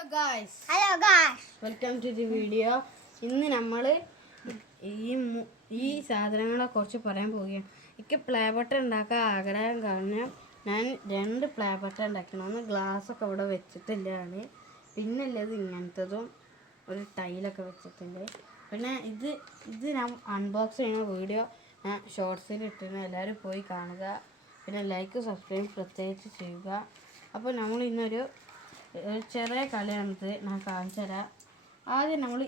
Hello guys welcome to the video. ഇന്ന് നമ്മൾ ഈ സാധനങ്ങളെ കുറിച്ച് പറയാൻ പോവുകയാണ്. എനിക്ക് പ്ലേ ബട്ടൺ ഉണ്ടാക്കാൻ ആഗ്രഹം കാരണം ഞാൻ 2 പ്ലേ ബട്ടൺ ഉണ്ടാക്കണം. ഒന്ന് ഗ്ലാസ്സൊക്കെ ഇവിടെ വെച്ചിട്ടില്ലാണ്, പിന്നെ ഉള്ളത് ഇങ്ങനത്തതും ഒരു ടൈലൊക്കെ വെച്ചിട്ടുണ്ട്. പിന്നെ ഇത് ഞാൻ അൺബോക്സ് ചെയ്യുന്ന വീഡിയോ ഞാൻ ഷോർട്സിൽ ഇട്ടിരുന്നു, എല്ലാവരും പോയി കാണുക. പിന്നെ ലൈക്ക് സബ്സ്ക്രൈബ് പ്രത്യേകിച്ച് ചെയ്യുക. അപ്പോൾ നമ്മൾ ഇന്നൊരു ചെറിയ കളിയാണിത്, ഞാൻ കാണിച്ചു തരാം. ആദ്യം നമ്മൾ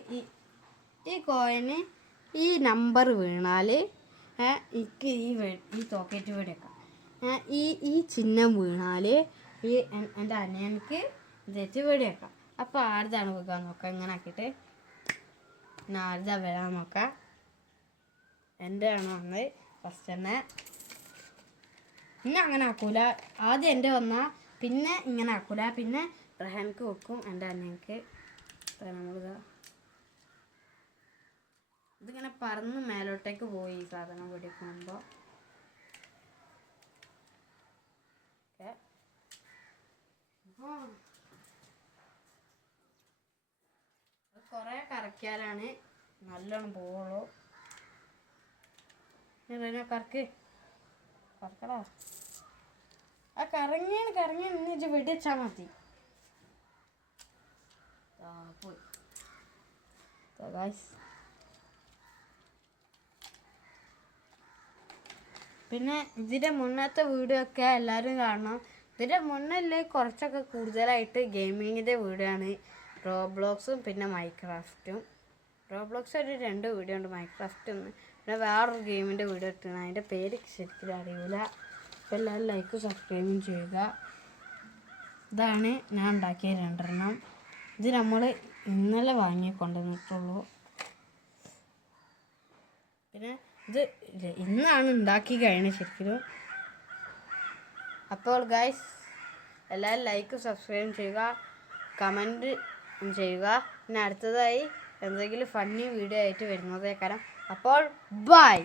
ഈ കോയിന് ഈ നമ്പർ വീണാൽ എനിക്ക് ഈ തോക്കേറ്റ് വെടിവെക്കാം. ഈ ചിഹ്നം വീണാൽ എൻ്റെ അനിയനക്ക് ഇതേറ്റ് വെടിവെക്കാം. അപ്പോൾ ആരുതാണ് വെക്കാൻ നോക്കാം. ഇങ്ങനെ ആക്കിയിട്ട് ഞാൻ ആരുതാ വരാൻ നോക്കാം. എൻ്റെ ആണ് വന്നത് ഫസ്റ്റ് തന്നെ. ഇന്നെ അങ്ങനെ ആക്കൂല, ആദ്യം എൻ്റെ വന്നാൽ പിന്നെ ഇങ്ങനെ ആക്കൂല, പിന്നെ റഹാൻക്ക് വെക്കും, എൻ്റെ അനിയനക്ക്. നമ്മളിതാ ഇതിങ്ങനെ പറന്ന് മേലോട്ടേക്ക് പോയി ഈ സാധനം വെടിക്കുമ്പോൾ. കുറേ കറക്കിയാലാണ് നല്ലോണം പോവുള്ളൂ. കറക്കടാ, ആ കറങ്ങി നിന്ന് വെടിവെച്ചാൽ മതി. പോയി. പിന്നെ ഇതിൻ്റെ മുന്നത്തെ വീഡിയോ ഒക്കെ എല്ലാവരും കാണണം. ഇതിൻ്റെ മുന്നല്ലേ കുറച്ചൊക്കെ കൂടുതലായിട്ട് ഗെയിമിങ്ങിൻ്റെ വീഡിയോ ആണ്. റോബ്ലോക്സും പിന്നെ മൈൻക്രാഫ്റ്റും. റോബ്ലോക്സ് ഒരു 2 വീഡിയോ ഉണ്ട്, മൈൻക്രാഫ്റ്റ് ഒന്ന്, പിന്നെ വേറൊരു ഗെയിമിൻ്റെ വീഡിയോ ഇട്ടാണ്. അതിൻ്റെ പേര് ശരിക്കും അറിയില്ല. അപ്പോൾ എല്ലാവരും ലൈക്കും സബ്സ്ക്രൈബും ചെയ്യുക. ഇതാണ് ഞാൻ ഉണ്ടാക്കിയ 2 എണ്ണം. ഇത് നമ്മൾ ഇന്നലെ വാങ്ങി കൊണ്ടുവന്നിട്ടുള്ളൂ. പിന്നെ ഇത് ഇന്നാണ് ഉണ്ടാക്കി കഴിഞ്ഞത് ശരിക്കും. അപ്പോൾ ഗൈസ് എല്ലാവരും ലൈക്കും സബ്സ്ക്രൈബും ചെയ്യുക, കമൻറ്റ് ചെയ്യുക. പിന്നെ അടുത്തതായി എന്തെങ്കിലും ഫണ്ണി വീഡിയോ ആയിട്ട് വരുന്നതേക്കാരം. അപ്പോൾ ബൈ.